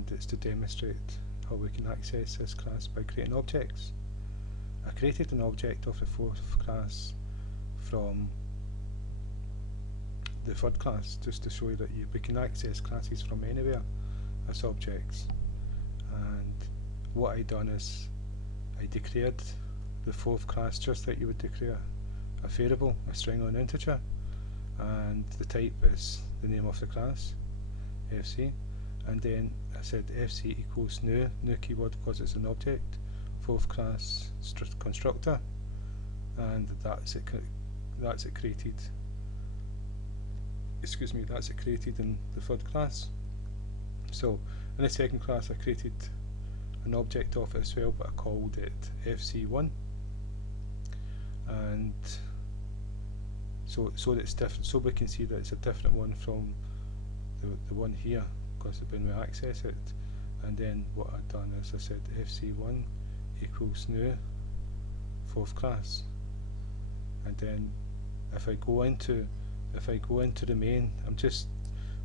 and it's to demonstrate how we can access this class by creating objects. I created an object of the fourth class from the third class just to show you that we can access classes from anywhere as objects. And what I done is I declared the fourth class just like you would declare a variable, a string or an integer, and the type is the name of the class, fc, and then I said fc equals new keyword because it's an object, fourth class constructor, and that's it created. Excuse me, that's it created in the third class. So in the second class I created an object of it as well, but I called it fc1, and so it's different, so we can see that it's a different one from the one here, because when we access it. And then what I've done is I said fc1 equals new fourth class, and then if I go into the main,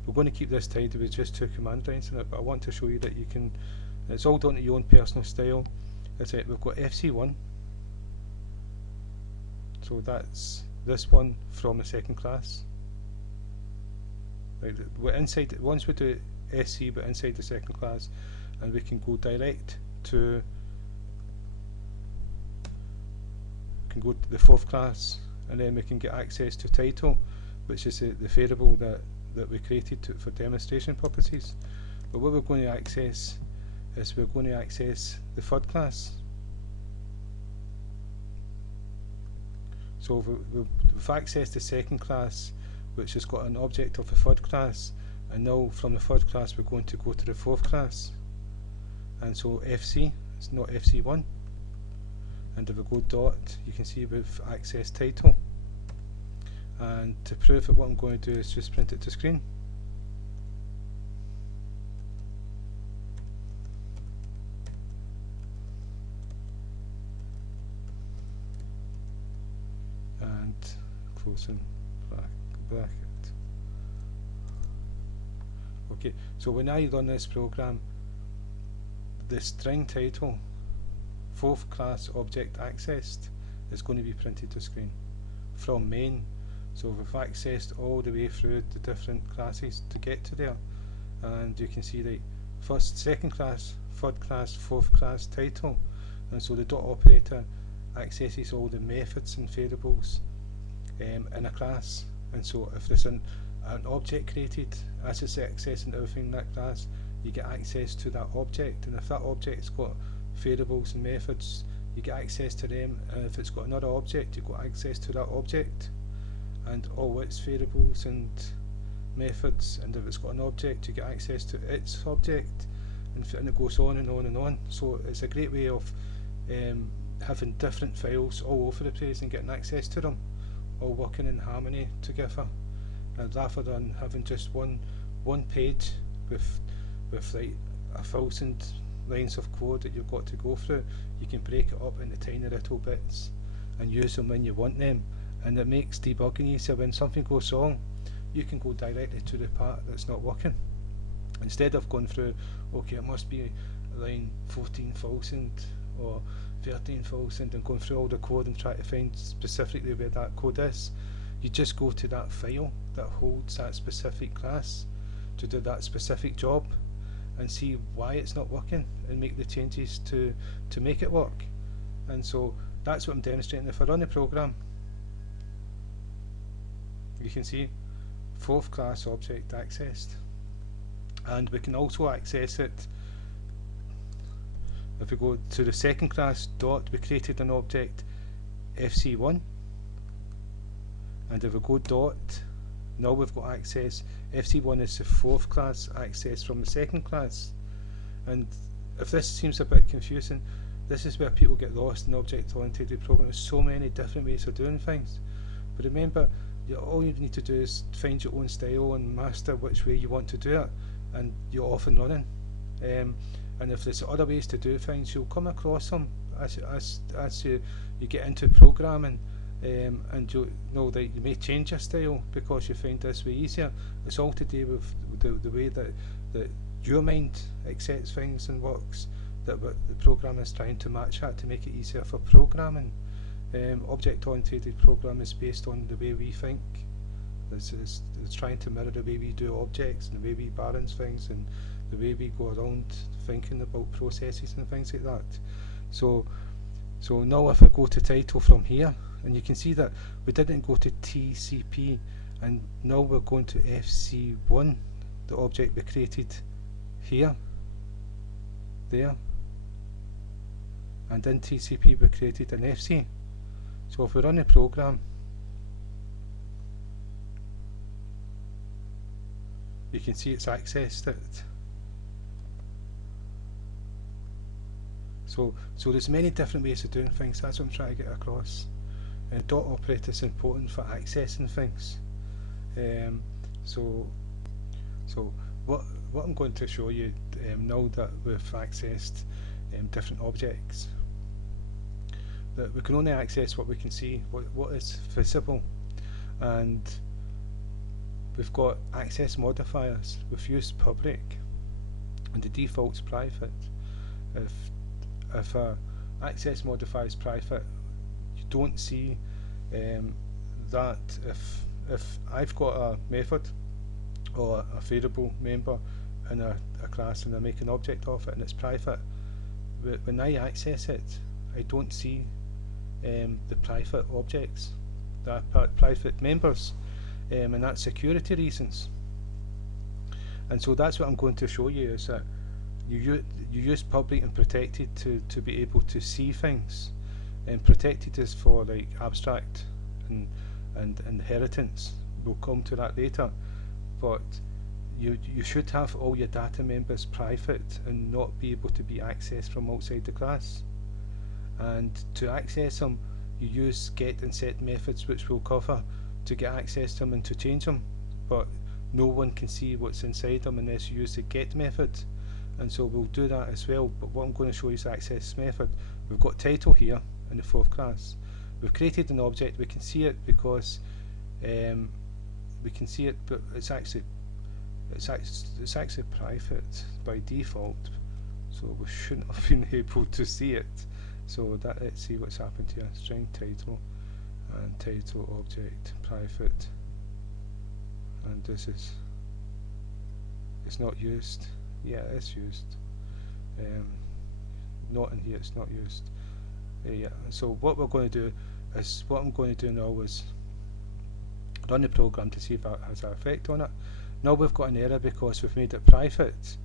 we're going to keep this tidy with just two command lines in it, but I want to show you that you can, it's all done to your own personal style. That's it, we've got fc1, so that's this one from the second class. Right, we're inside, once we do sc but inside the second class, and we can go direct to the fourth class, and then we can get access to title, which is the variable that we created for demonstration purposes. But what we're going to access is we're going to access the third class. So we've accessed the second class, which has got an object of the third class, and now from the third class we're going to go to the fourth class, and so fc, it's not fc1, and if we go dot, you can see we've accessed title. And to prove it, what I'm going to do is just print it to screen. And close in bracket. Okay, so when I run this program, the string title, fourth class object accessed, is going to be printed to screen from main. So we've accessed all the way through the different classes to get to there, and you can see the first, second class, third class, fourth class title, and so the dot operator accesses all the methods and variables in a class. And so if there's an object created, as it's accessing everything in that class, you get access to that object, and if that object's got variables and methods, you get access to them, and if it's got another object, you got access to that object and all its variables and methods, and if it's got an object, you get access to its object, and it goes on and on and on. So it's a great way of having different files all over the place and getting access to them, all working in harmony together, and rather than having just one page with like 1,000 lines of code that you've got to go through. You can break it up into tiny little bits and use them when you want them, and it makes debugging easier. When something goes wrong, you can go directly to the part that's not working, instead of going through, okay, it must be line 14,000 or 13,000 and going through all the code and try to find specifically where that code is. You just go to that file that holds that specific class to do that specific job and see why it's not working and make the changes to make it work. And so that's what I'm demonstrating. If I run the program, you can see fourth class object accessed, and we can also access it if we go to the second class dot, we created an object fc1, and if we go dot, now we've got access. fc1 is the fourth class access from the second class. And if this seems a bit confusing, this is where people get lost in object-oriented programming. There's so many different ways of doing things, but remember, all you need to do is find your own style and master which way you want to do it, and you're off and running. And if there's other ways to do things, you'll come across them as you get into programming, and you know that you may change your style because you find this way easier. It's all to do with the way that your mind accepts things and works, that the program is trying to match that to make it easier for programming. Object-oriented programming is based on the way we think. It's trying to mirror the way we do objects and the way we balance things and the way we go around thinking about processes and things like that. So now if I go to title from here, and you can see that we didn't go to TCP, and now we're going to FC1, the object we created here, there, and in TCP we created an FC. So if we run a program, you can see it's accessed it. So there's many different ways of doing things. That's what I'm trying to get across. And dot operator is important for accessing things. So what I'm going to show you now that we've accessed different objects, that we can only access what we can see, what is visible, and we've got access modifiers. We've used public, and the default's private. If access modifier is private, you don't see that if I've got a method or a variable member in a class and I make an object of it and it's private, when I access it, I don't see the private objects, the private members, and that's security reasons. And so that's what I'm going to show you, is that you use public and protected to be able to see things. And protected is for like abstract and inheritance. We'll come to that later. But you should have all your data members private and not be able to be accessed from outside the class. And to access them, you use get and set methods, which we'll cover, to get access to them and to change them. But no one can see what's inside them unless you use the get method. And so we'll do that as well. But what I'm going to show you is the access method. We've got title here in the fourth class. We've created an object. We can see it because we can see it, but it's actually private by default. So we shouldn't have been able to see it. So that, let's see what's happened here. String title and title object private, and this is, it's not used. Yeah, it's used. Not in here, it's not used. Yeah, so what we're going to do is, what I'm going to do now is run the program to see if that has an effect on it. Now we've got an error because we've made it private.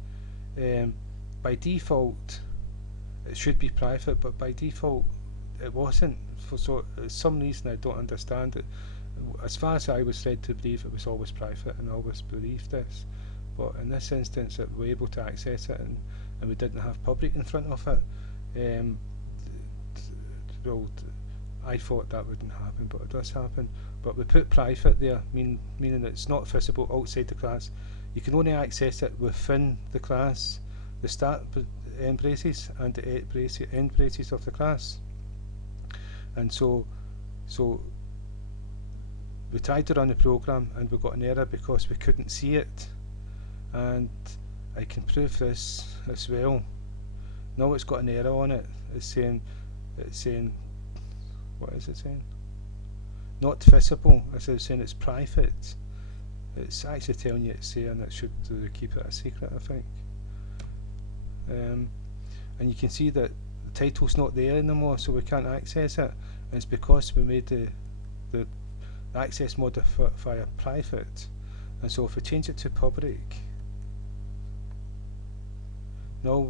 By default it should be private, but by default it wasn't. For some reason I don't understand it. As far as I was led to believe, it was always private, and I always believed this. But in this instance, we were able to access it, and we didn't have public in front of it. Well, I thought that wouldn't happen, but it does happen. But we put private there, meaning it's not visible outside the class. You can only access it within the class, the start braces and the end braces of the class. And so we tried to run the program and we got an error because we couldn't see it. And I can prove this as well. Now it's got an error on it. It's saying, what is it saying? Not visible. It's saying it's private. It's actually telling you it's saying it should keep it a secret, I think. And you can see that the title's not there anymore, so we can't access it. And it's because we made the access modifier private. And so if we change it to public, now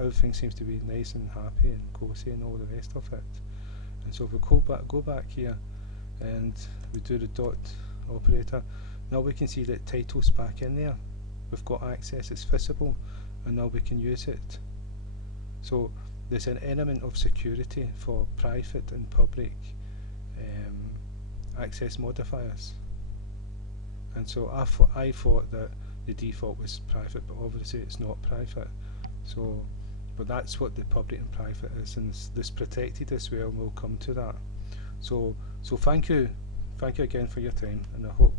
everything seems to be nice and happy and cozy and all the rest of it. And so if we go back here and we do the dot operator, now we can see that title's back in there. We've got access, it's visible, and now we can use it. So there's an element of security for private and public access modifiers. And so I thought that the default was private, but obviously it's not private. So, but that's what the public and private is, and this protected as well, and we'll come to that. So thank you again for your time, and I hope